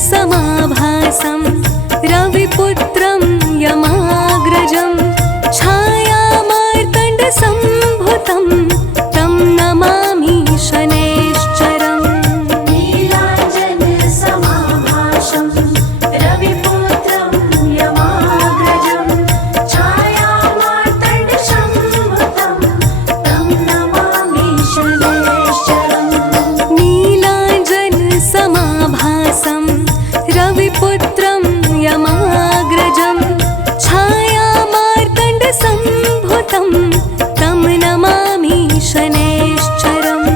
समाभासं रविपुत्रं यमाग्रजं छायामार्तण्डसम्भुतं तं नमामि शनैश्चरम्। नीलाञ्जनसमाभासं रविपुत्रं यमाग्रजं छायामार्तण्डसम्भुतं तं नमामि शनैश्चरम्। नीलाञ्जनसमाभासं रविपुत्रं यमाग्रजं छायामार्तण्डसम्भुतं तं नमामि शनैश्चरम्।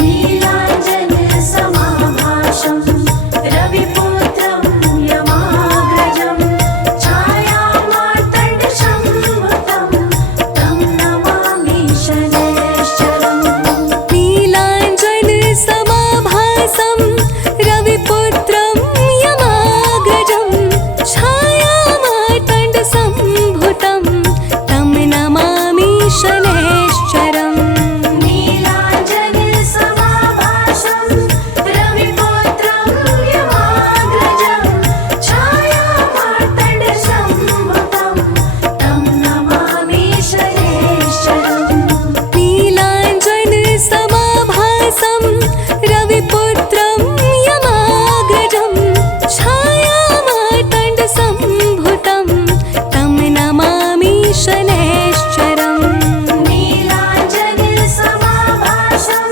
नीलाञ्जनसमाभासं रविपुत्रं यमाग्रजं छायामार्तण्डसम्भुतं तं नमामि शनैश्चरम्। नीलाञ्जनसमाभासं रविपुत्रं यमाग्रजं छायामार्तण्डसम्भुतं तं नमामि शनैश्चरम्। नीलाञ्जनसमाभासं रविपुत्रं यमाग्रजं छायामार्तण्डसम्भुतं तं नमामि शनैश्चरम्। नीलाञ्जनसमाभासं रविपुत्रं यमाग्रजं छायामार्तण्डसम्भुतं तं नमामि शनैश्चरम्। नीलाञ्जनसमाभासं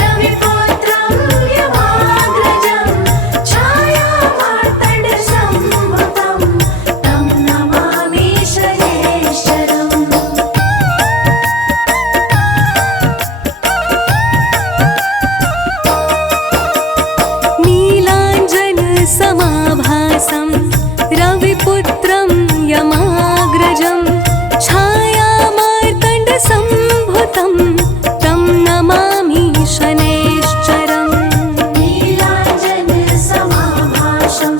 रविपुत्रं यमाग्रजं छायामार्तण्डसम्भुतं तं नमामि शनैश्चरम्। नीलाञ्जनसमाभासं रविपुत्रं यमाग्रजं छायामार्तण्डसम्भुतं तं नमामि शनैश्चरम्। नीलाञ्जनसमाभासं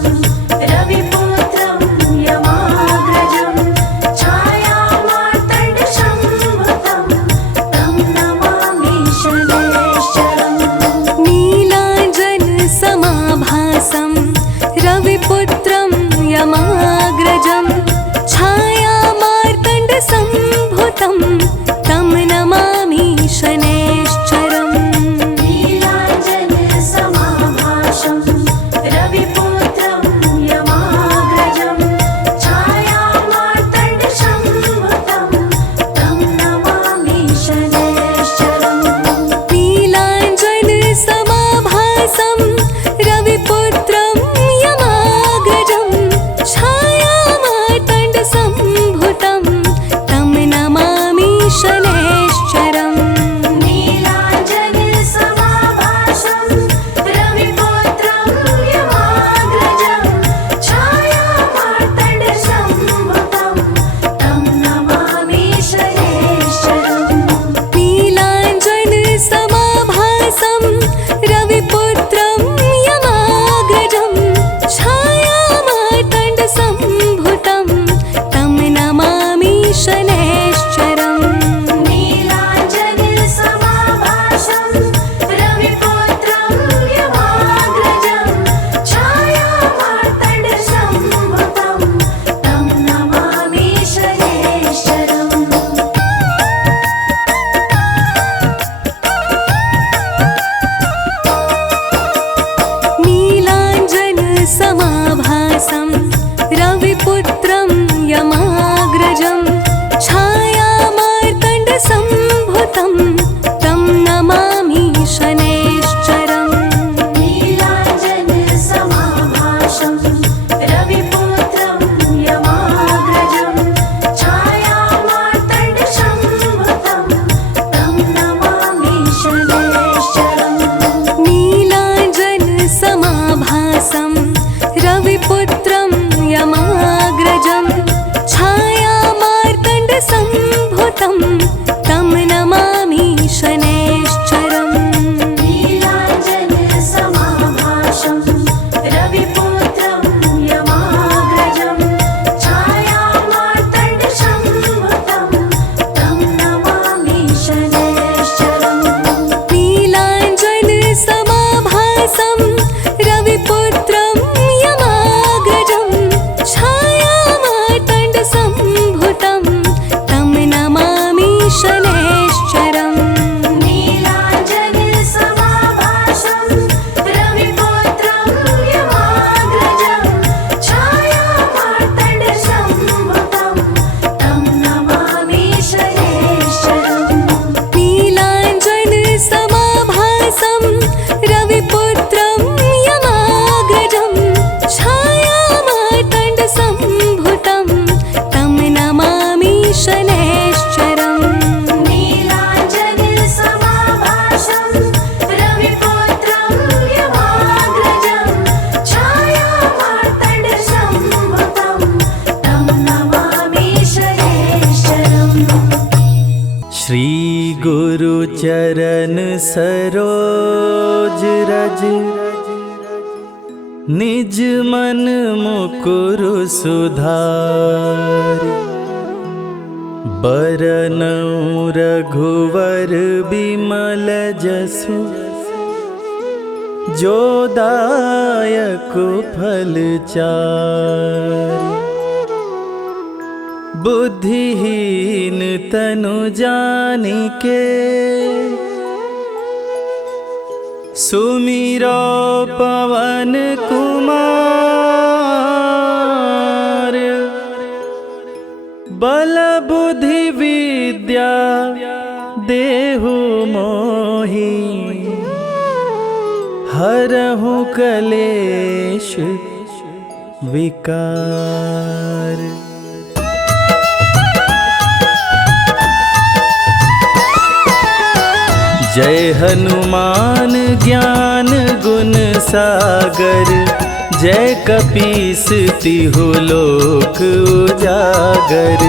रविपुत्रं यमाग्रजं छायामार्तण्डसम्भुतं तं नमामि शनैश्चरम्। नीलाञ्जनसमाभासं रविपुत्रं यमाग्रजं छायामार्तण्डसम्भुतं तं नमामि शनैश्चरम्। नीलाञ्जनसमाभासं रविपुत्रं यमाग्रजं छायामार्तण्डसम्भुतं तं नमामि शनैश्चरम्। नीलाञ्जनसमाभासं रविपुत्रं यमाग्रजं छायामार्तण्डसम्भुतं तं नमामि शनैश्चरम्। नीलाञ्जनसमाभासं रविपुत्रं यमाग्रजं छायामार्तण्डसम्भुतं तं नमामि शनैश्चरम्। नीलाञ्जनसमाभासं रविपुत्रं यमाग्रजं छायामार्तण्डसम्भुतं तं नमामि शनैश्चरम्। नीलाञ्जनसमाभासं रविपुत्रं यमाग्रजं छायामार्तण्डसम्भुतं तं नमामि शनैश्चरम्। नीलाञ्जनसमाभासं रविपुत्रं यमाग्रजं छायामार्तण्डसम्भुतं तं नमामि शनैश्चरम्। नीलाञ्जनसमाभासं रविपुत्रं यमाग्रजं छायामार्तण्डसम्भुतं तं नमामि शनैश्चरम्। नीलाञ्जनसमाभासं रविपुत्रं चरण सरोज रज, निज मन मुकुर सुधारि। बरनउँ रघुवर बिमल जसु, जो दायक फल चारि। बुद्धिहीन तनु जानिके, सुमिरो पवन कुमार। बल बुद्धि विद्या देहु मोहि, हरहु कलेश विकार। जय हनुमान ज्ञान गुण सागर, जय कपीस तिहु लोक उजागर।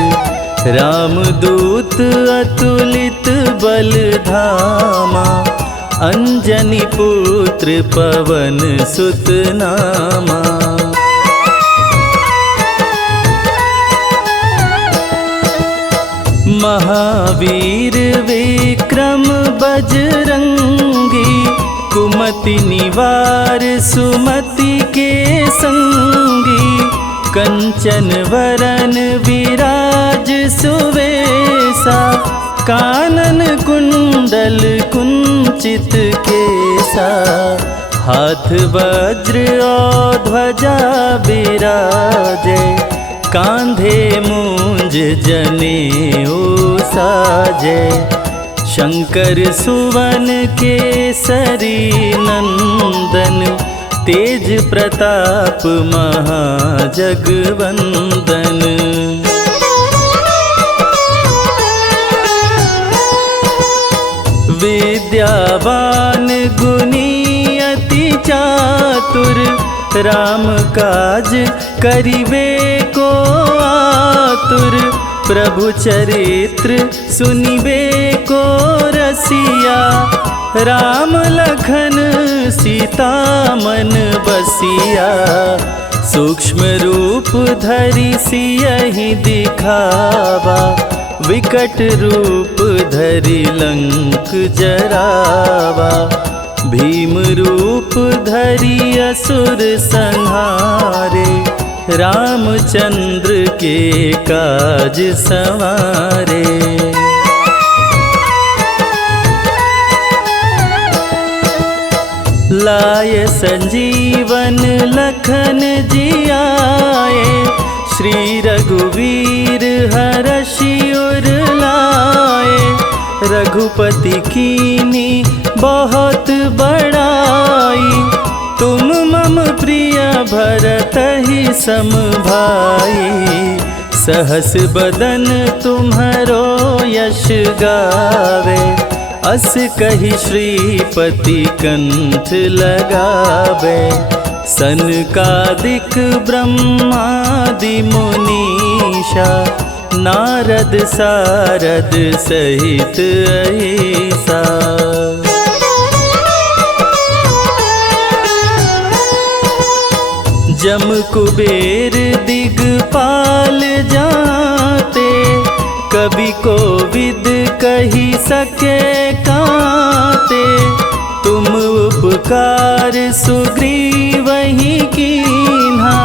रामदूत अतुलित बल धामा, अंजनी पुत्र पवन सुत नामा। महावीर विक्रम बजरंगी, कुमति निवार सुमति के संगी। कंचन वरन विराज सुवेसा, कानन कुंडल कुंचित केसा। हाथ वज्र और ध्वजा बिराजे, कांधे मूंज जनेऊ साजे। शंकर सुवन केसरी नंदन, तेज प्रताप महाजगवंदन। विद्यावान गुणी अति चातुर, राम काज करिवे को आतुर। प्रभु चरित्र सुनिबे को रसिया, राम लखन सीता मन बसिया। सूक्ष्म रूप धरि सियहि दिखावा, विकट रूप धरि लंक जरावा। भीम रूप धरि असुर संहारे, रामचंद्र के काज संवारे। लाय संजीवन लखन जियाए, श्री रघुवीर हरषि उर लाए। रघुपति कीनी बहुत बड़ाई, तुम मम प्रिय भरतहि सम भाई। सहस बदन तुम्हरो यश गावे, अस कहि श्रीपति कंठ लगावे। सनकादिक ब्रह्मादि मुनीषा, नारद सारद सहित अहिसा। जम कुबेर दिगपाल जाते, कवि कोविद कही सके काते। तुम उपकार सुग्रीवहि कीन्हा,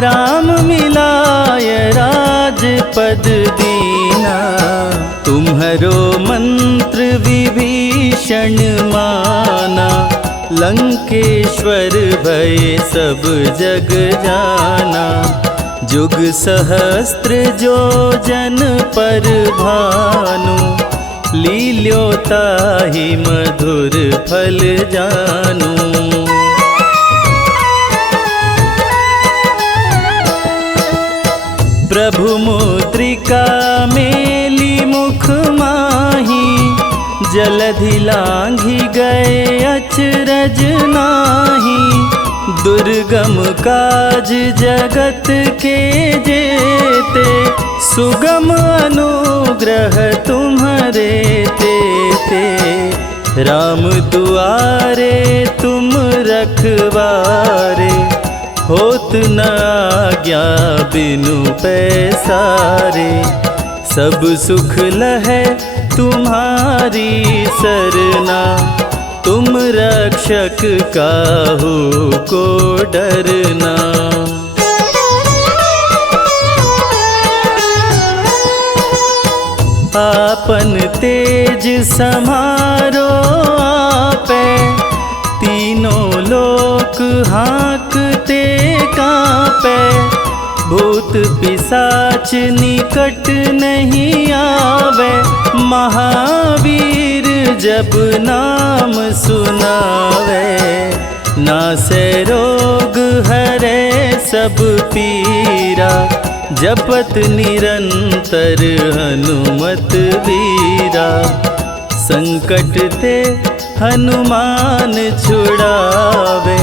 राम मिलाय राजपद दीना। तुम्हरो मंत्र विभीषण माना, लंकेश्वर भय सब जग जाना। जुग सहस्त्र जो जन पर भानु, लील्योताहि मधुर फल जानू। प्रभु मुद्रिका मेली मुख माही, जलधि लांघि गए अचरज नाही। दुर्गम काज जगत के जेते, सुगम अनुग्रह तुम्हारे तेते। राम दुआरे तुम रखवारे, होत न आज्ञा बिनु पैसारे। सब सुख लहै तुम्हारी सरना, तुम रक्षक काहू को डरना। आपन तेज समारो आपे, तीनों लोक हाँकते कांपे। भूत पिशाच निकट नहीं आवे, महावीर जब नाम सुनावे। नासे रोग हरे सब पीरा, जपत निरंतर हनुमत वीरा। संकट ते हनुमान छुड़ावे,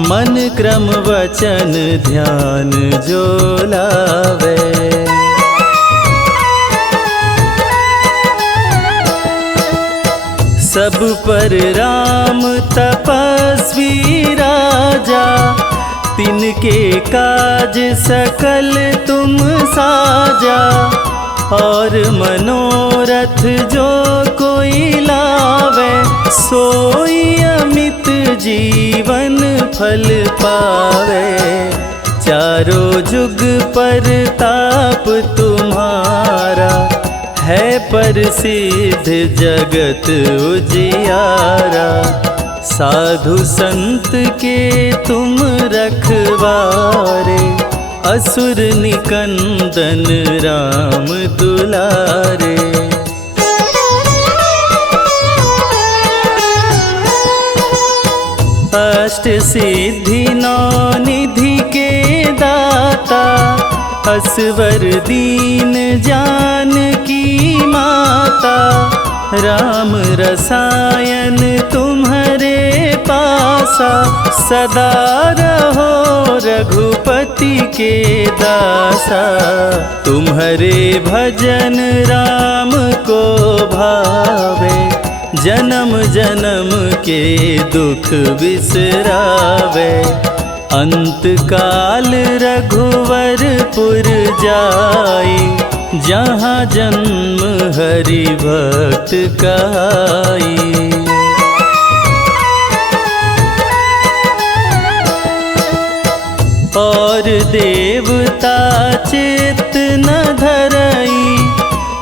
मन क्रम वचन ध्यान जो लावे। सब पर राम तपस्वी राजा, तिनके काज सकल तुम साजा। और मनोरथ जो कोई लावे, सोई अमित जीवन फल पावे। चारों जुग पर ताप तुम्हारा, है प्रसिद्ध जगत उजियारा। साधु संत के तुम रखवारे, असुर निकंदन राम दुलारे। अष्ट सिद्धि नौ निधि के दाता, असवर दीन जानकी माता। राम रसायन तुम्हारे पासा, सदा रहो रघुपति के दासा। तुम्हारे भजन राम को भावे, जन्म जन्म के दुख बिसरावे। अंत काल रघुवरपुर जाई, जहाँ जन्म हरि भक्त कहाई। और देवता चित्त न धरई,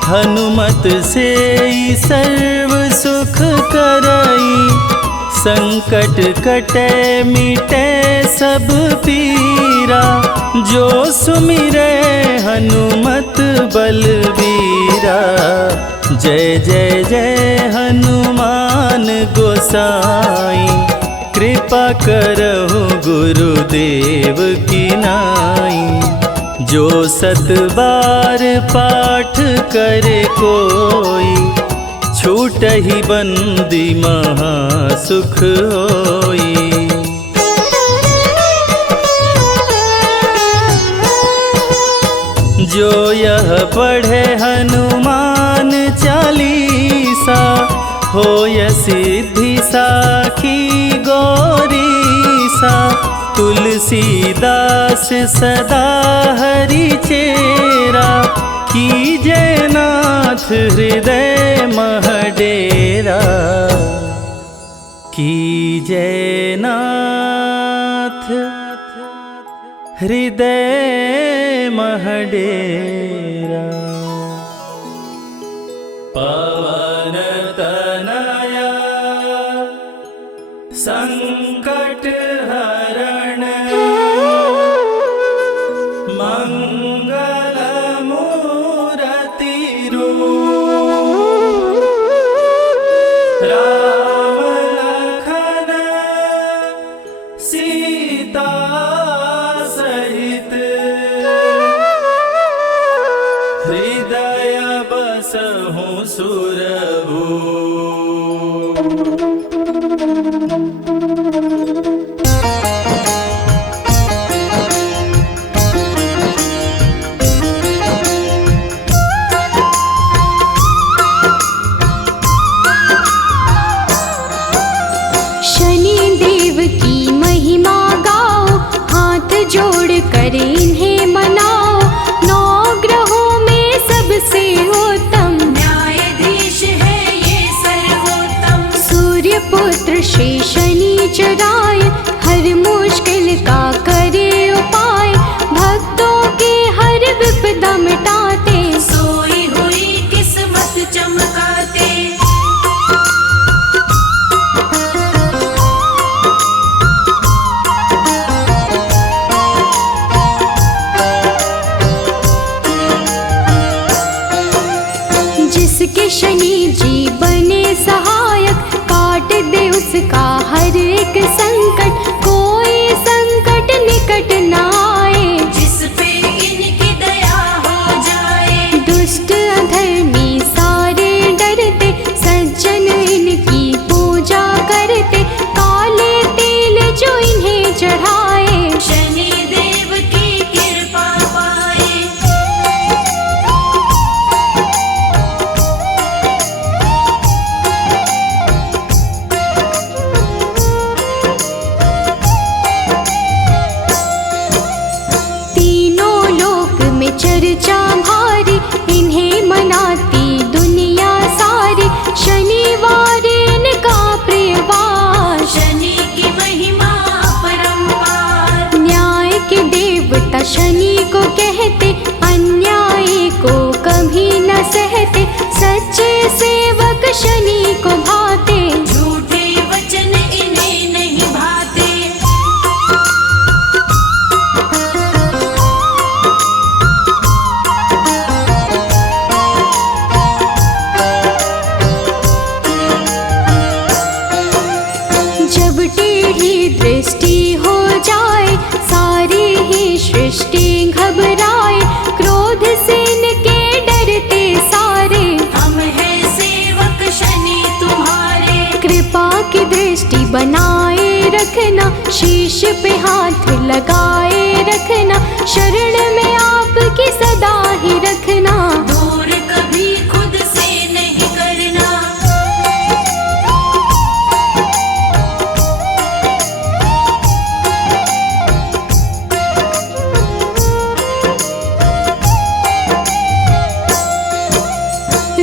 हनुमत से सर्व सुख करई। संकट कटे मिटे सब पीरा, जो सुमिरे हनुमत बलबीरा। जय जय जय हनुमान गोसाई, कृपा करहु गुरुदेव की नाई। जो सत बार पाठ करे कोई, छूटहि बंदी महा सुख होई। जो यह पढ़े हनुमान चालीसा, होय सिद्धि साखी गौरीसा। तुलसीदास सदा हरि चेरा, कीजय नाथ हृदय मह डेरा। कीजय नाथ हृदय मह डेरा। पवन तनया संकट हरण, मंगल मूरति रूप। राम लखन सीता सहित, हृदय बसहु सुर। मिथ्या शनि को कहते, अन्याय को कभी न सहते, सच्चे सेवक शनि को भाते, झूठे वचन इन्हें नहीं भाते। जब टेढ़ी दृष्टि हो जाए, सारी ही सृष्टि घबराए, क्रोध से इनके डरते सारे, हम हैं सेवक शनि तुम्हारे। कृपा की दृष्टि बनाए रखना, शीश पे हाथ लगाए रखना, शरण में आपकी सदा ही रखना, दूर कभी खुद से नहीं करना।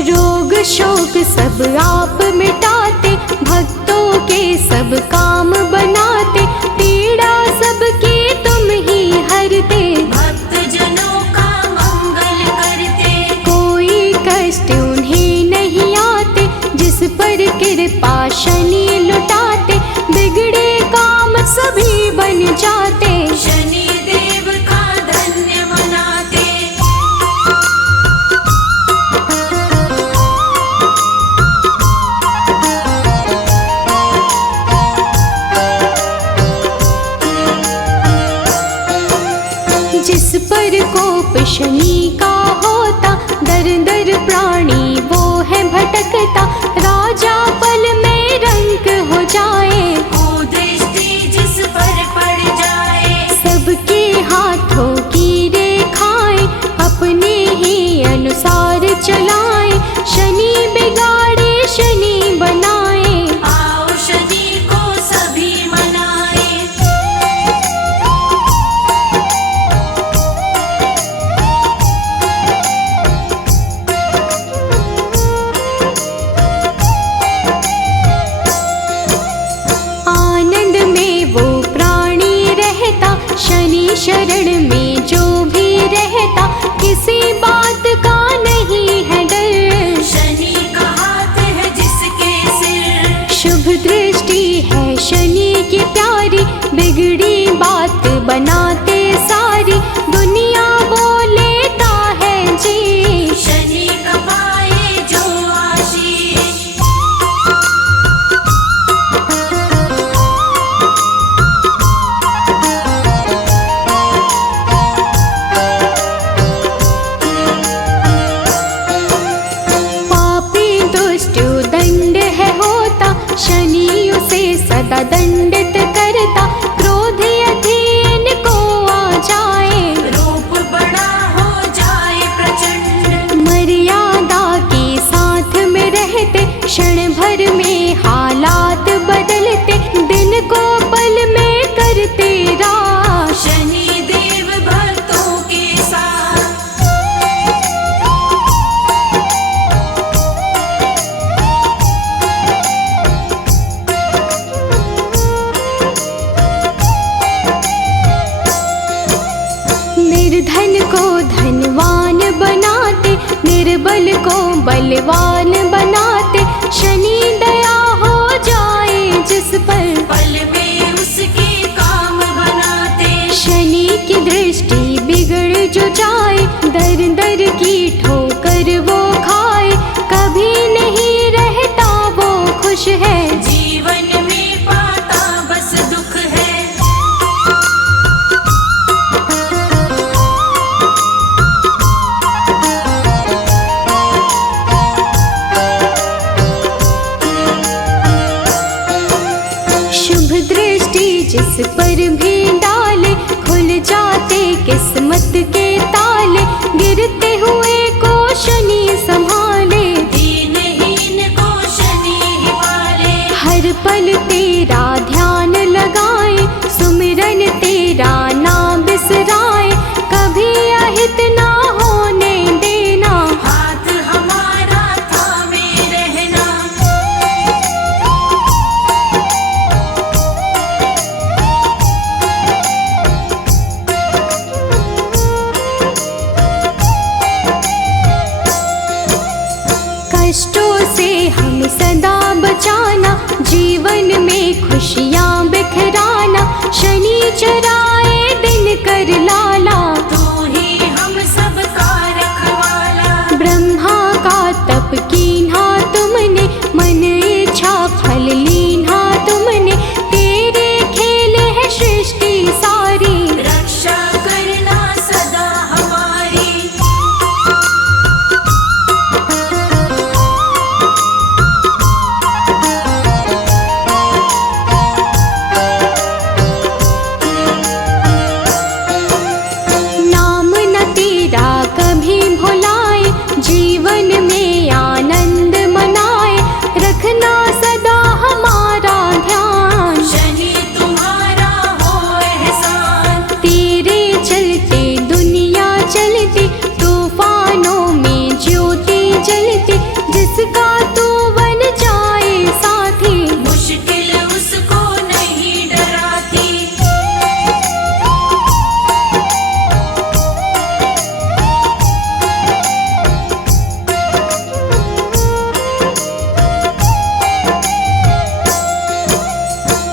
रोग शोक सब आप मिटाते, भक्तों के सब काम बनाते, पीड़ा सबकी तुम ही हरते, भक्त जनों का मंगल करते। कोई कष्ट उन्हें नहीं आते, जिस पर कृपा शनि लुटाते, बिगड़े काम सभी बन जाते, शनि देव का धन्य मनाते। जिस पर कोप शनि का होता, दर दर प्राणी वो है भटकता, राजा पल में रंक हो जाए, कुदृष्टि जिस पर पड़ जाए, सबके हाथों की रेखाएं अपने ही अनुसार चलाएं, शनि बिगाड़े शनि बनाए, आओ शनि को सभी मनाए। आनंद में वो प्राणी रहता, शनि शरण में जो भी रहता, किसी बात का नहीं है डर, शनि का हाथ है जिसके सिर, शुभ दृष्टि है शनि की प्यारी, बिगड़ी बात बनाते सारी, दुनिया बोलेता है जी, शनि का पाए जो आशीष। पापी दुष्ट दंड है होता, शनि उसे सदा दंडित करता, क्रोध यदि इनको आ जाए, रूप बड़ा हो जाए प्रचंड, मर्यादा के साथ में रहते, क्षण भर में हालात बदलते, दिन को पल में करते राश, शनि देव भक्तों के साथ। निर्धन को धनवान बनाते, निर्बल को बलवान बनाते, शनि दया हो जाए जिस पर, पल में उसके काम बनाते, शनि की दृष्टि बिगड़ जो जाए, दर दर की ठोकर वो खाए, कभी नहीं रहता वो खुश है, जीवन में पाता बस दुख है। शुभ दृष्टि जिस पर भी डाले, खुल जाते किस्मत के ताले, गिरते हुए को शनि संभाले, दीनहीन को शनि ही पाले, में खुशियाँ बिखराना, शनि चुराए दिन कर लाला। तू ही हम सबका रखवाला। ब्रह्मा का तप कीन्हा तुमने, मन इच्छा फल लीन्हा तुमने। तेरे खेल है सृष्टि सारी, रक्षा करना सदा हमारी। नाम न तेरा कभी भुलाए, जीवन में आनंद मनाए। रखना सदा हमारा ध्यान, शनि तुम्हारा हो एहसान। तेरे चलते दुनिया चलती, तूफानों में ज्योति जलती। जिसका तू बन जाए साथी, मुश्किल उसको नहीं डराती।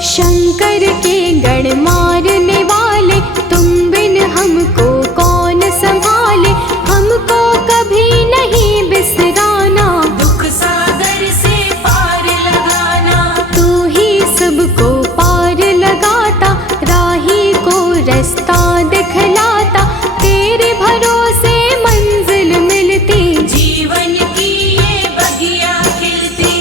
शंकर के गण मारने वाले, तुम बिन हमको कौन संभाले। हमको कभी नहीं बिसराना, दुख सागर से पार लगाना। तू ही सबको पार लगाता, राही को रास्ता दिखलाता। तेरे भरोसे मंजिल मिलती, जीवन की ये बगिया खिलती।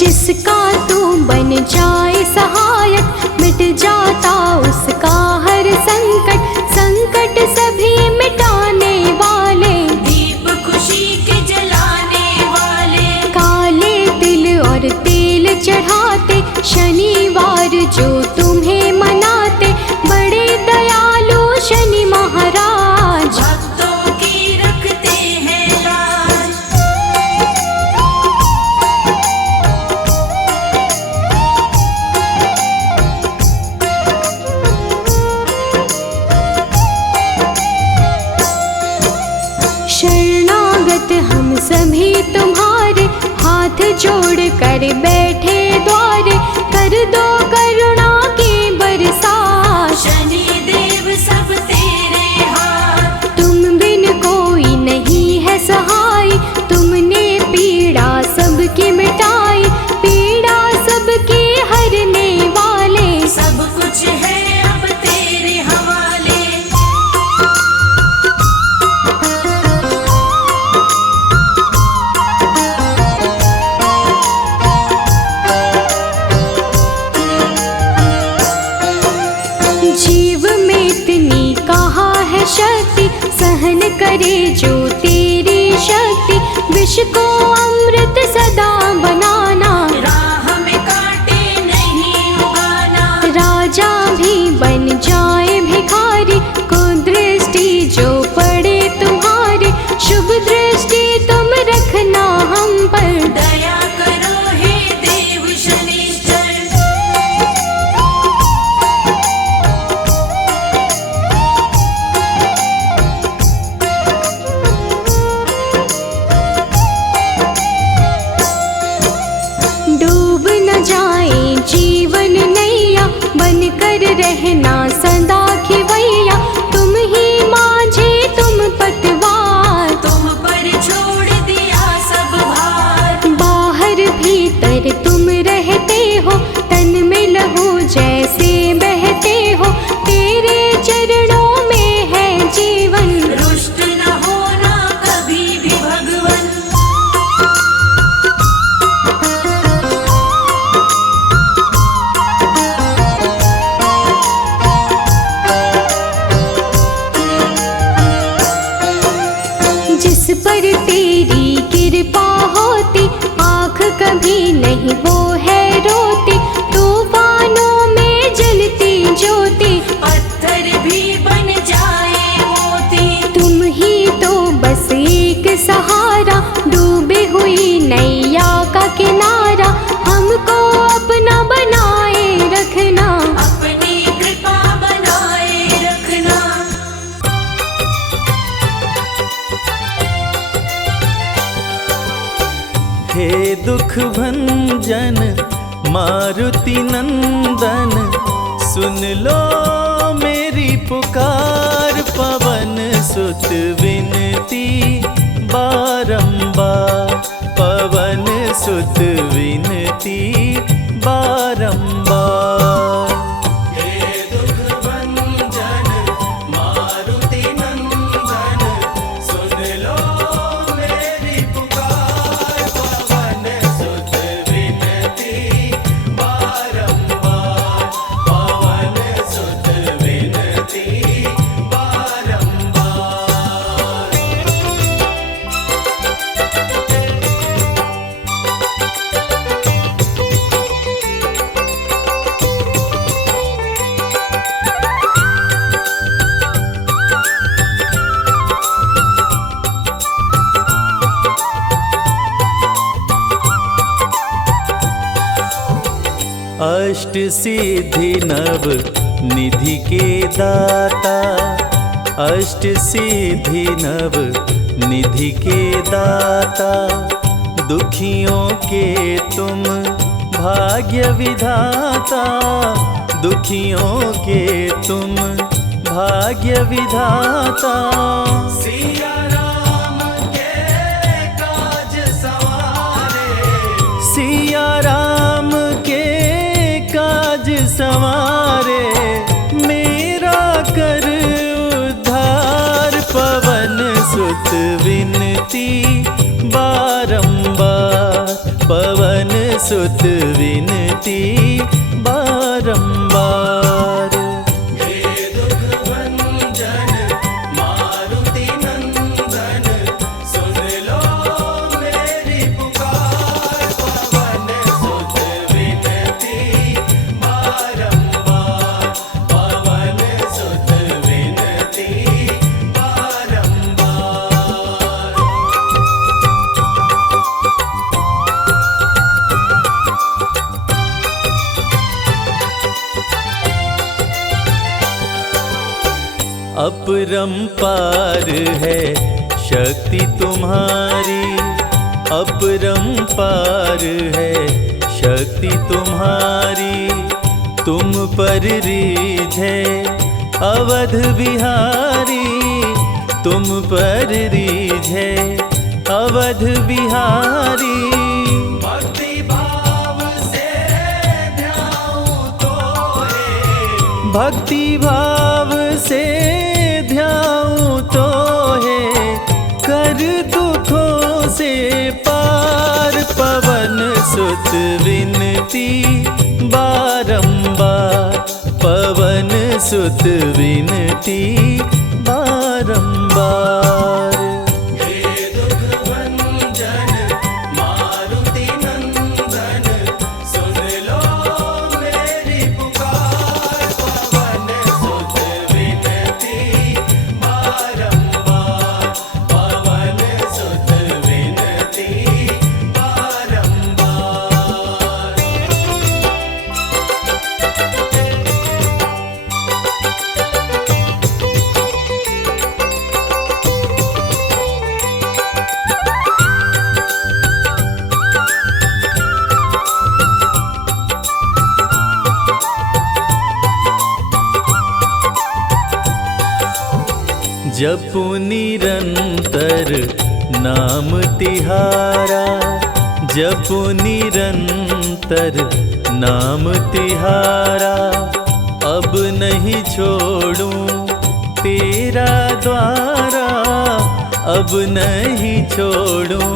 जिसका तू बन जाए सहायक, मिट जाता उसका हर संकट। संकट सभी मिटाने वाले, दीप खुशी के जलाने वाले। काले तिल और तेल चढ़ाते, शनिवार जो तुम्हें मनाते। बड़े दयालु शनि महाराज, भक्तों की रखते हैं लाज। शरणागत हम सभी तुम्हारे, हाथ जोड़ कर बैठे द्वारे। कर दो करुणा की बरसात, शनि देव सब तेरे हाथ। तुम बिन कोई नहीं है सहाय। तुमने पीड़ा सबकी मिटाई, पीड़ा सबकी हरने वाले। सब कुछ है अब तेरे हवाले। जीव में इतनी कहाँ है शक्ति, सहन करे जो तेरी शक्ति। विष को अमृत सदा बनाना, राह में कांटे नहीं उगाना। राजा भी बन जाए भिखारी। कुदृष्टि जो पड़े तुम्हारे, शुभ दृष्टि तुम रखना हम पर। दया करो हे देव शनिश्चर। डूब न जाए जीवन नैया, बन कर रहना सदा खिवैया। तुम ही माझे तुम पतवार, तुम पर छोड़ दिया सब भार। बाहर भीतर तुम रहते हो, तन में लहू जैसे बहते हो। तेरे चरणों में है जीवन, रुष्ट न होना कभी भी भगवन। जिस पर तेरी कृपा होती, आँख कभी नहीं वो है रोती। तूफानों में जलती ज्योति, पत्थर भी बन जाए मोती। तुम ही तो बस एक सहारा, डूबे हुई नैया का किनारा। हमको अपना बनाए रखना, अपनी कृपा हे दुख भंजन मारुति नंदन, सुन लो मेरी पुकार। पवन सुत विनती बारंबार, पवन सुत विनती बारंबार। हे दुख भंजन मारुति नंदन, सुन लो मेरी पुकार। पवन सुत विनती बारंबार, पवन सुत विनती बारंबार। अष्ट सिद्धि नव निधि के दाता, अष्ट सिद्धि नव निधि के दाता। दुखियों के तुम भाग्य विधाता, दुखियों के तुम भाग्य विधाता। सिया राम के काज सवारे, सिया राम के काज सवारे। मेरा कर उद्धार, पवन सुत विनती बारंबार, पवन सुत विनती बारंबार। हे दुख भंजन मारुति नंदन, सुन लो मेरी पुकार। पवन सुत विनती बारंबार, पवन सुत विनती बारंबार। अपरंपार है शक्ति तुम्हारी, अपरंपार है शक्ति तुम्हारी। तुम पर रीझे अवध बिहारी, तुम पर रीझे अवध बिहारी। भक्ति भाव से ध्याऊं तोहे, भक्ति भाव से ध्याऊं तोहे। कर दुखों से पार, पवन सुत विनती बारंबार, पवन सुत विनती बारंबार। हे दुख भंजन मारुति नंदन, सुन लो मेरी पुकार। पवन सुत विनती बारंबार, पवन सुत विनती बारंबार। जपु निरंतर नाम तिहारा, जपु निरंतर नाम तिहारा। अब नहीं छोड़ूं तेरा द्वारा, अब नहीं छोड़ूं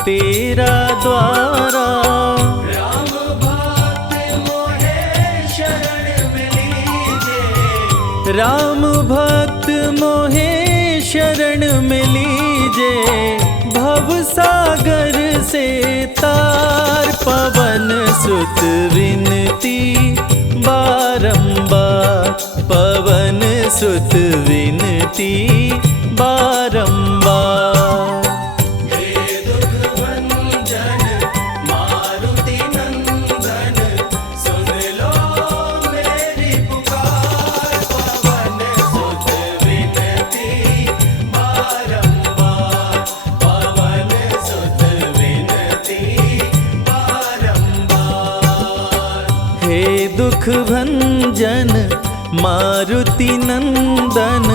तेरा द्वारा। राम भक्त मोहे शरण में लीजे, राम भक्त मोहे शरण में लीजे। भव सागर से तार, पवन सुत विनती बारंबार, पवन सुत विनती बारंबार। हे दुख भंजन मारुति नंदन, सुन लो मेरी पुकार। पवन सुत विनती बारंबार, पवन सुत विनती दुख भंजन मारुति नंदन,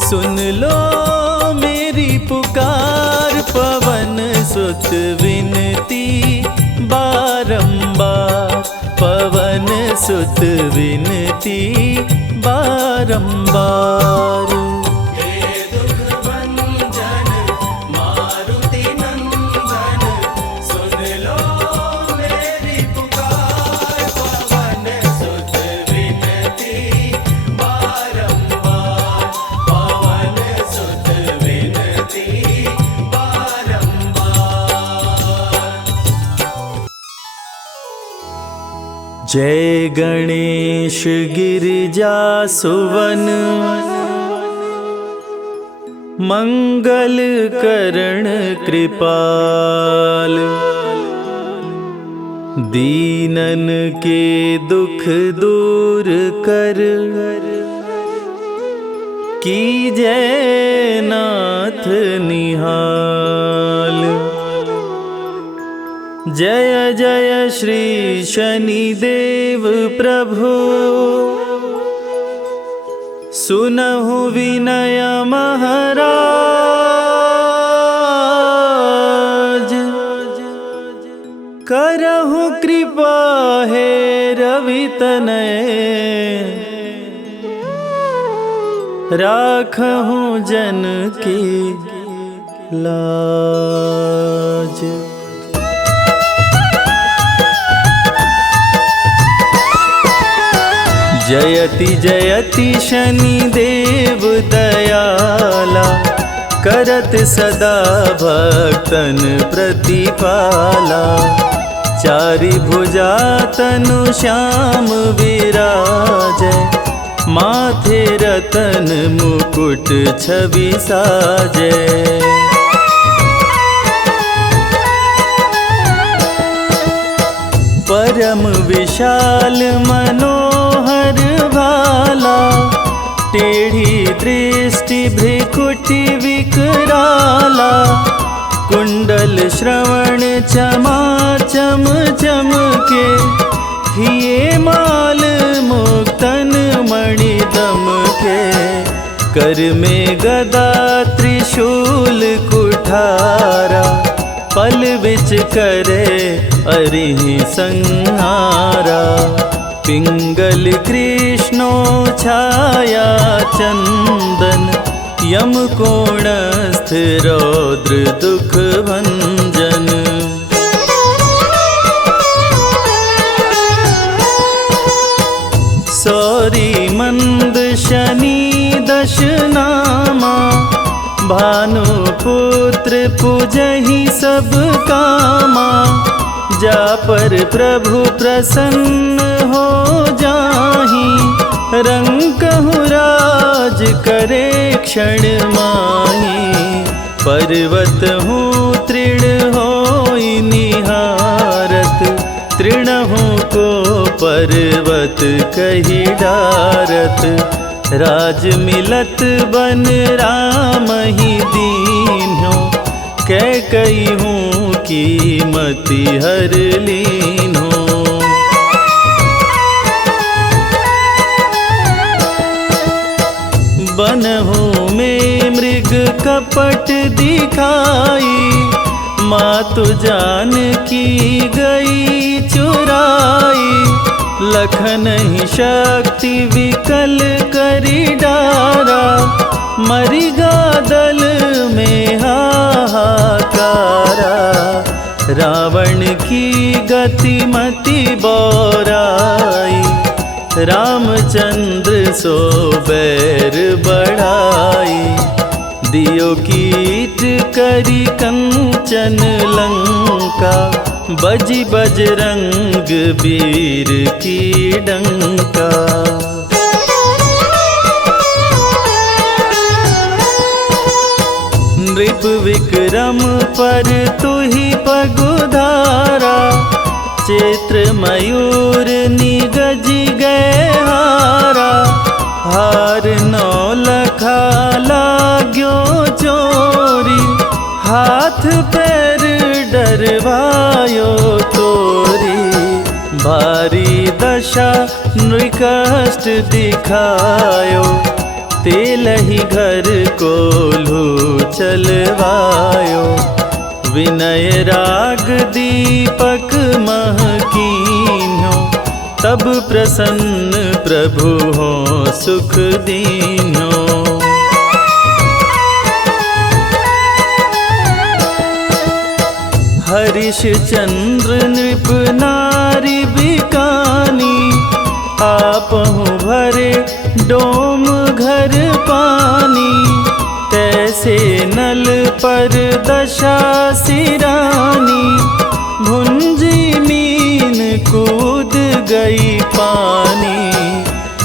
सुन लो मेरी पुकार। पवन सुत विनती बारंबार, पवन सुत विनती बारंबार। हे दुख भंजन मारुति नंदन, सुन लो मेरी पुकार। पवन सुत विनती बारंबार, पवन सुत विनती बारंबार। जय गणेश गिरिजा सुवन, मंगल करण कृपाल। दीनन के दुख दूर कर, कीजय नाथ निहाल। जय जय श्री शनिदेव प्रभु, सुनहु विनय महाराज। करहु कृपा हे रवि तनय, राखहु जन की लाज। जयति जयति शनिदेव दयाला, करत सदा भक्तन प्रतिपाला। चारि भुजा तनु श्याम विराजै, माथे रतन मुकुट छवि साजै। परम विशाल मनोहर भाला, टेढ़ी दृष्टि भ्रिकुटि विकराला। कुंडल श्रवण चमाचम चमके, हिये माल मुक्तन मणि दमके। कर में गदा त्रिशूल कुठारा, पल बिच करे अरिहि संहारा। पिंगल कृष्णो छाया चंदन, यम कोणस्थ रौद्र दुख भंजन। सौरी मंद शनि दश नामा, भानुपुत्र पूजहि सब कामा। जा पर प्रभु प्रसन्न हो जाहि, रंकहु राज करे क्षण माहि। पर्वत हूँ तृण होई निहारत, तृणहु को पर्वत कहि डारत। राज मिलत बन राम ही दीन्हो, कैकई हूँ कीमति हर लीन्हो। बनहु में मृग कपट दिखाई, मातु जानकी गई चुराई। लखन ही शक्ति विकल करी डारा, मरिगा दल में हाहाकारा। रावण की गति मति बौराई, रामचंद्र सो बैर बढ़ाई। दियो कीट करी कंचन लंका, बजी बजरंग वीर की डंका। नृप विक्रम पर तुहि पगुधारा, चैत्र मयूर निगज गए हारा। हार नौ लखा लाग्यो चोरी, हाथ पैर डरवायो तोरी। भारी दशा नृकष्ट दिखायो, तेलहि घर कोल्हू चलवायो। विनय राग दीपक महकीन्यो, तब प्रसन्न प्रभु हो सुख दीन्यो। हरिश चंद्र नृप नारी बिकानी, आपहु भरे डोम घर पानी। तैसे नल पर दशा सिरानी, भुंजी मीन कूद गई पानी।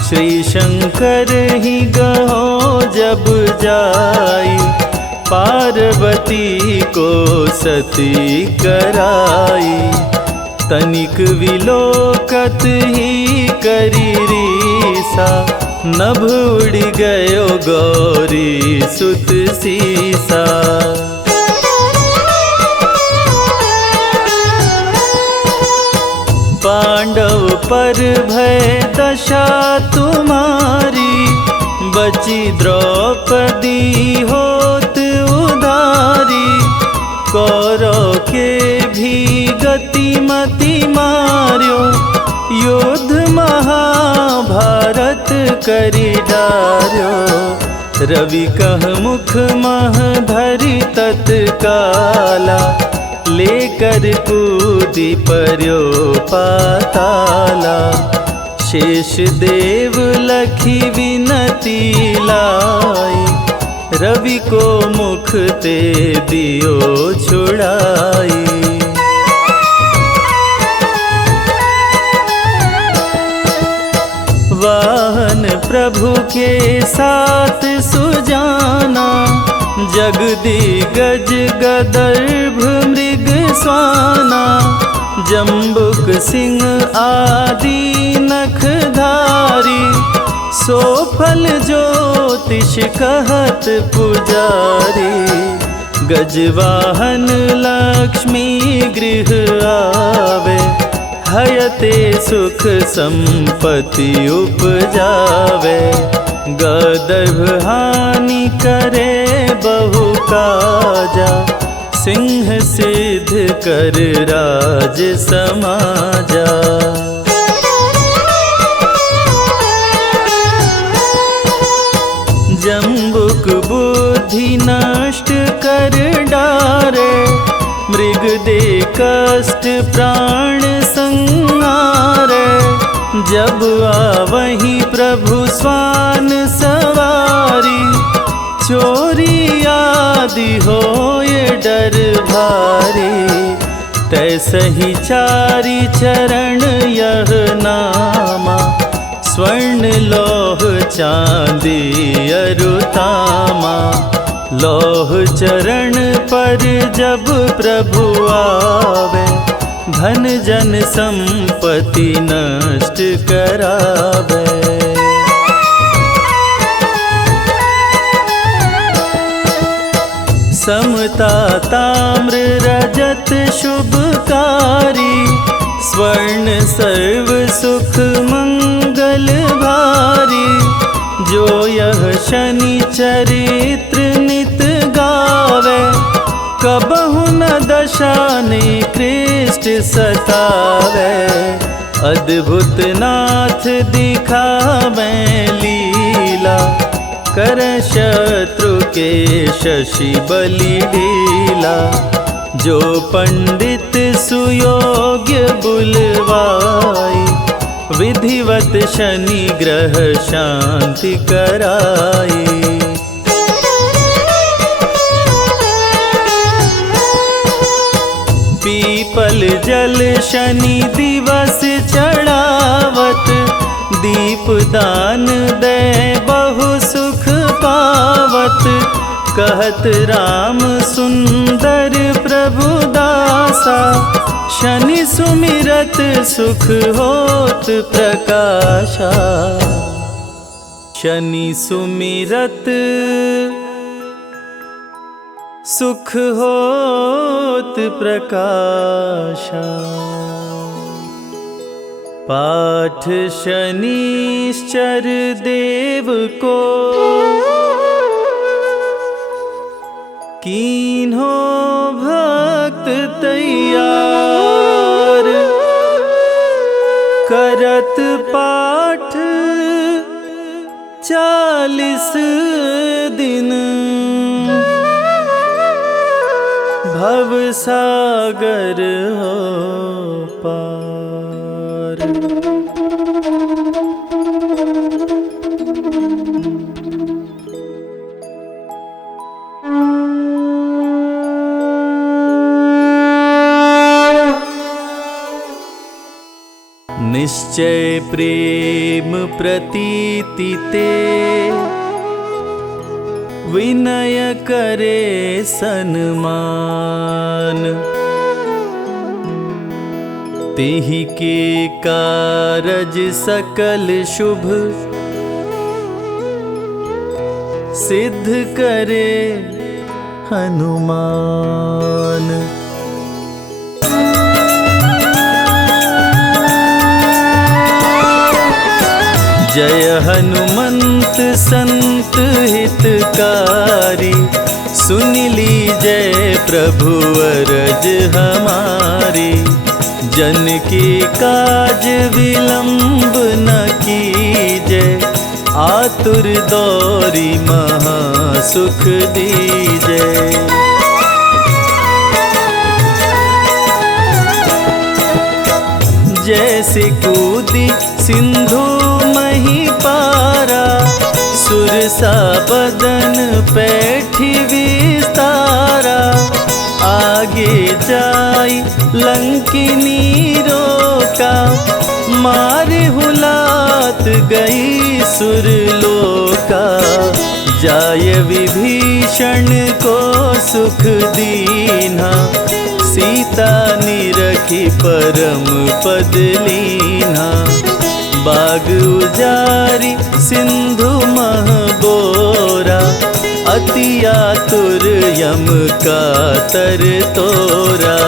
श्री शंकर ही गहो जब जाई, पार्वती को सती कराई। तनिक विलोकत ही करी रीसा, नभ उड़ गयो गौरी सुत सीसा। पांडव पर भय दशा तुम्हारी, बची द्रौपदी होत उदारी। कौरव के भी गति मति मार्यो, युद्ध महाभारत करी डार्यो। रवि कह मुख मह धरि तत्काला, लेकर कूदी पर्यो पाताला। शेष देव लखी विनती लाई, रवि को मुख ते दियो छुड़ाई। वाहन प्रभु के साथ सुजाना, जगदिगज गदर्भ मृग स्वाना। जम्बुक सिंह आदि नखधारी, सो फल ज्योतिष कहत पुजारी। गजवाहन लक्ष्मी गृह आवे, हयते सुख संपत्ति उपजावे। गदर्भ हानि करे बहु काजा, सिंह सिद्ध कर राज समाजा। जम्बुक बुद्धि नष्ट कर डारे, मृग दे कष्ट प्राण संहारे। जब आवही प्रभु स्वान सवारी, चोरी आदि होए डर भारी। तैसहि चारि चरण यह नामा, स्वर्ण लौह चांदी अरुतामा। लौह चरण पर जब प्रभु आवे, धन जन संपत्ति नष्ट करावे। समता ताम्र रजत शुभकारी, स्वर्ण सर्व सुख मंगल भारी। जो यह शनि चरित्र नित गावे, कबहु न दशा निकृष्ट सतावे। अद्भुत नाथ दिखावे लीला, कर शत्रु के शशि बलि ढीला। जो पंडित सुयोग्य बुलवाई, विधिवत शनि ग्रह शांति कराई। पीपल जल शनि दिवस चढ़ावत, दीप दान दे बहु सुख पावत। कहत राम सुंदर प्रभु दासा, शनि सुमिरत सुख होत प्रकाशा। शनि सुमिरत सुख होत प्रकाशा। पाठ शनिश्चर देव को कीन्हो भक्त तैयार, करत पाठ 40 दिन, भव सागर हो पार। निश्चय प्रेम प्रतीति ते, विनय करे सन्मान। तेहि के कारज सकल शुभ, सिद्ध करे हनुमान। जय हनुमंत संत हितकारी, सुन लीजय प्रभु अरज हमारी। जन के काज विलंब न कीजय, आतुर दौरी महा सुख दीजय। जैसे कूदी सिंधु मही पारा, सुरसा बदन पैठी विस्तारा। आगे जाई लंकिनी रोका, मारे हुलात गई सुरलोका। जाय विभीषण को सुख दीन्हा, सीता निरखी परम पद लीन्हा। बाग उजारी सिंधु मह बोरा, अति आतुर यम का तर तोरा।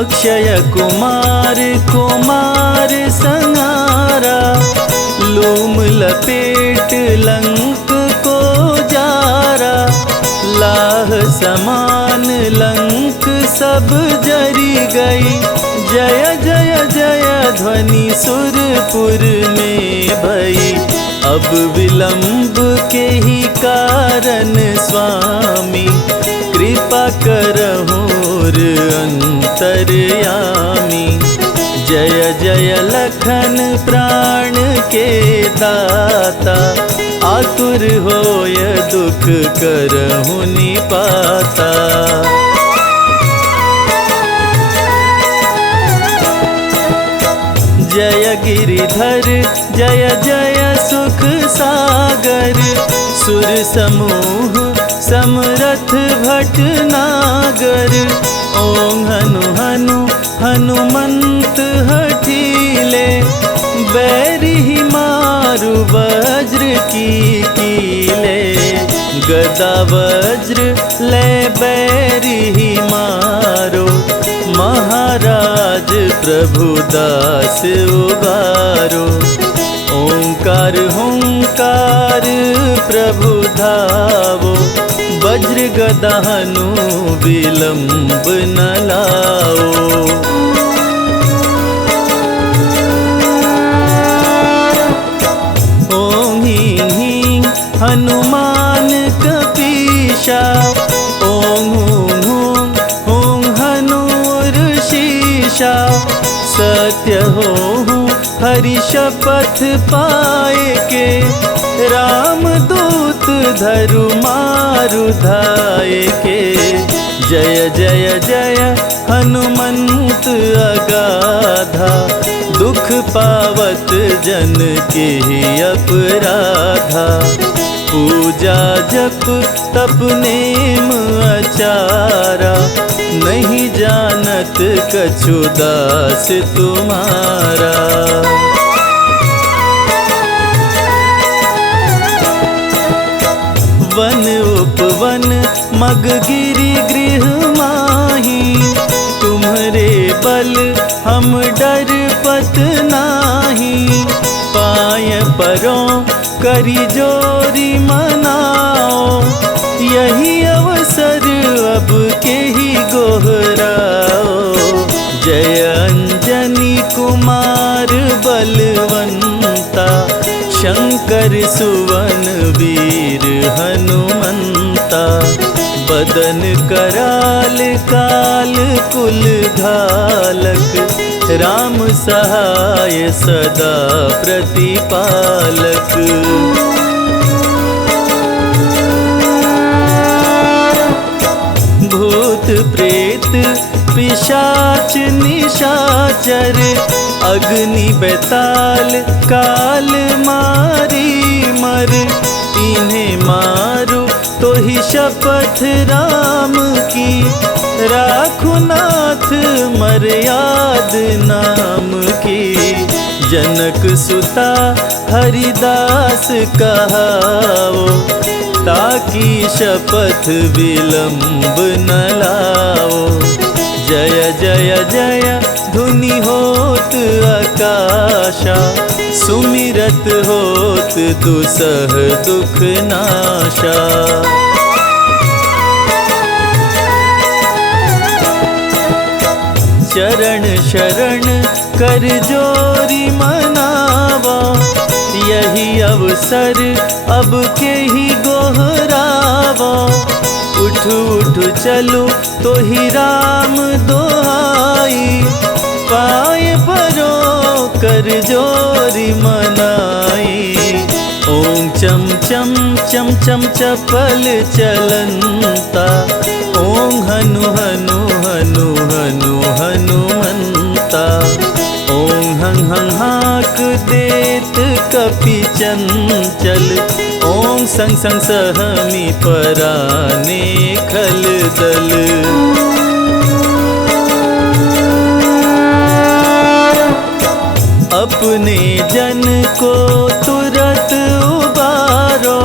अक्षय कुमार कुमार संहारा, लूम लपेट लंक को जारा। लाह समान लंक सब जरी गई, जय जय जय ध्वनि सुरपुर में भई। अब विलंब के ही कारण स्वामी, कृपा करहुर अंतर्यामी। जय जय लखन प्राण के दाता, आतुर होय दुख करहु निपाता। जय गिरिधर जय जय सुख सागर, सुर समूह समरथ भटनागर। ओम हनु हनु हनुमंत हठीले, बैरी मारु वज्र की कीले। गदा वज्र ले बैरी मारो, महाराज प्रभु दास उबारो। ओंकार हुंकार प्रभु धावो, वज्र गदा हनु विलंब न लाओ। ओं ह्रीं ह्रीं हनुमान कपीशा, ओं हूं हूं हूं हनुर्षीशा। सत्य हो हरि शपथ पाए के, राम दूत धरु मारु धाये के। जय जय जय हनुमंत अगाधा, दुख पावत जन के अपराधा। पूजा जप तप नेम आचारा, नहीं जानत कछु दास तुम्हारा। वन उपवन मग गिरि गृह मा बल हम डर पत नाही, पाय परों करी जोरी मनाओ, यही अवसर अब के ही गोहराओ। जय अंजनी कुमार बलवंता, शंकर सुवन वीर हनुमंता, बदन कराल काल कुल घालक, राम सहाय सदा प्रतिपालक। भूत प्रेत पिशाच निशाचर, अग्नि बेताल काल मारी मर, इन्हें मारो तो ही शपथ राम की, राखो नाथ मर्याद नाम की। जनक सुता हरिदास कहाओ, ताकि शपथ विलंब न लाओ। जय जय जय धुनि होत आकाशा, सुमिरत होत दुसह दुख नाशा। चरण शरण कर जोरी मनावा, यही अवसर अब के ही गोहरावा। उठ उठ चलो तो ही राम दोहाई, पाए परो कर जोरी मनाई। ओम चम चम चम चम चपल चलंता, ओम हनु हनु हनु हनु हनुमंता। ओम हं हं हाक देत कपि चंचल, ओम संग संग सहमी पराने खल दल। अपने जन को तुरत उबारो,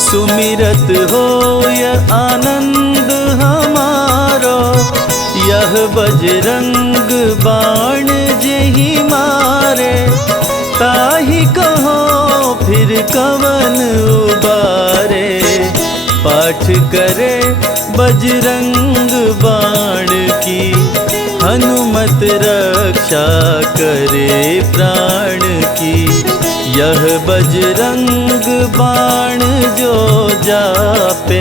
सुमिरत होय आनंद हमारो। यह बजरंग बाण जेहि मारे, ताहि कहो फिर कवन उबारे। पाठ करे बजरंग बाण की, हनुमत रक्षा करे प्राण की। यह बजरंग बाण जो जापे,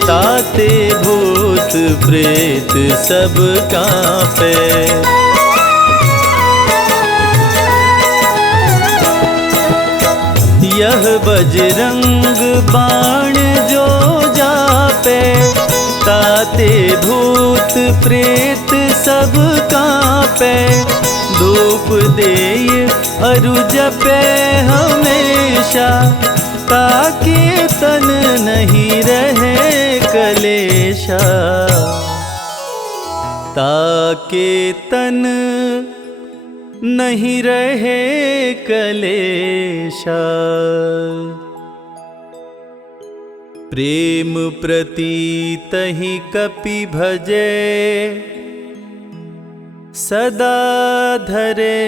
ताते भूत प्रेत सब कांपे। यह बजरंग बाण जो जापे, ताते भूत प्रेत सब कांपे। धूप देय अरु जपे हमेशा, ताके तन नहीं रहे कलेशा। ताके तन नहीं रहे कलेशा। प्रेम प्रतीतहि कपि भजे, सदा धरे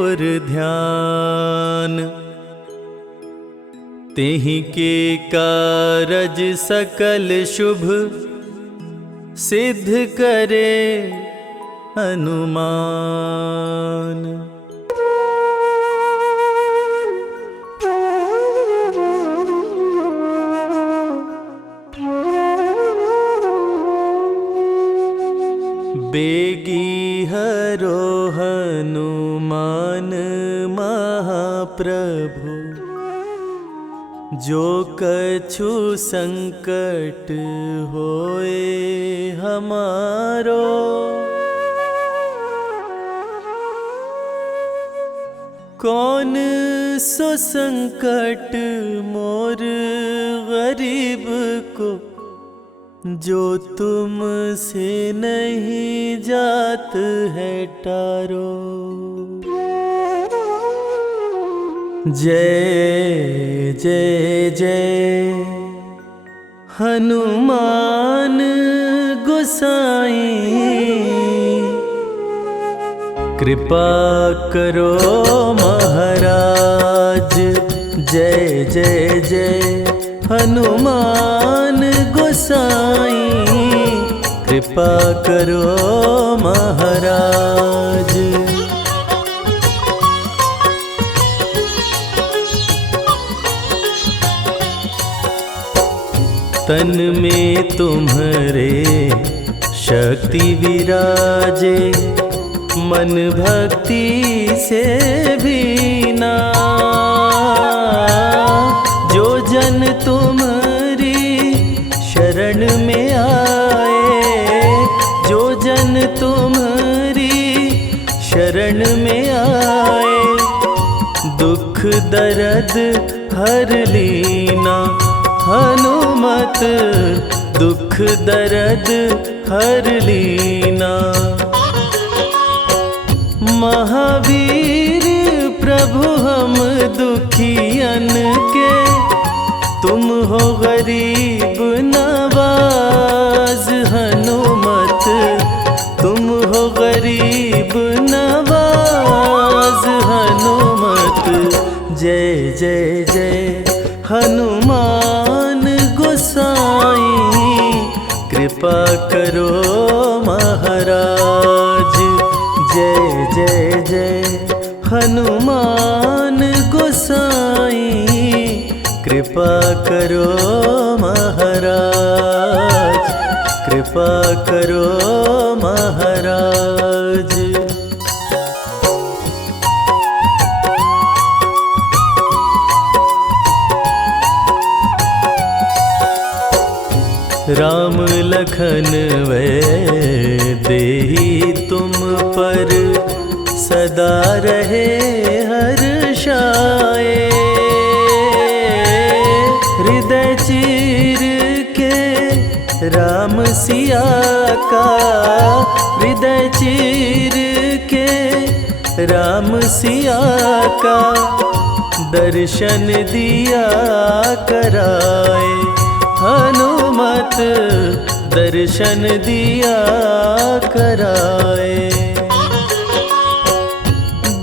उर ध्यान। तेहि के कारज सकल शुभ, सिद्ध करे हनुमान। बेगी हरो हनुमान महाप्रभु, जो कछु संकट होए हमारो। कौन सो संकट मोर गरीब को, जो तुम से नहीं जात है टारो। जय जय जय हनुमान गोसाई, कृपा करो महाराज। जय जय जय हनुमान गोसाई, कृपा करो महाराज। तन में तुम्हारे शक्ति विराजे, मन भक्ति से भीना। जो जन तुम्हारी शरण में आए, जो जन तुम्हारी शरण में आए, दुख दर्द हर लीना। हनुमत दुख दर्द हर लीना। महावीर प्रभु हम दुखियन के, तुम हो गरीब नवाज। हनुमत तुम हो गरीब नवाज। हनुमत जय जय जय हनुमान गोसाई, कृपा करो महाराज। जय जय जय हनुमान गोसाई, कृपा करो महाराज। कृपा करो महाराज। राम लखन वै देहि तुम पर, सदा रहे हर्षाए। हृदय चीर के राम सिया का, हृदय चीर के राम सिया का, दर्शन दिया कराए। हनुमत दर्शन दिया कराए।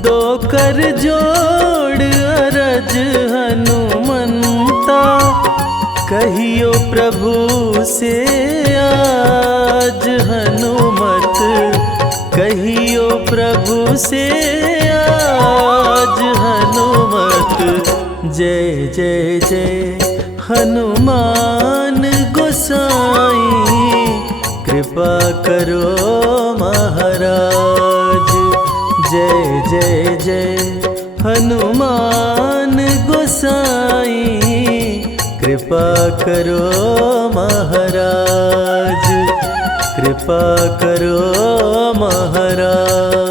दो कर जोड़ अरज हनुमंता, कहियो प्रभु से आज। हनुमत कहियो प्रभु से आज। हनुमत जय जय जय हनुमान गोसाई, कृपा करो महाराज। जय जय जय हनुमान गोसाई, कृपा करो महाराज। कृपा करो महाराज।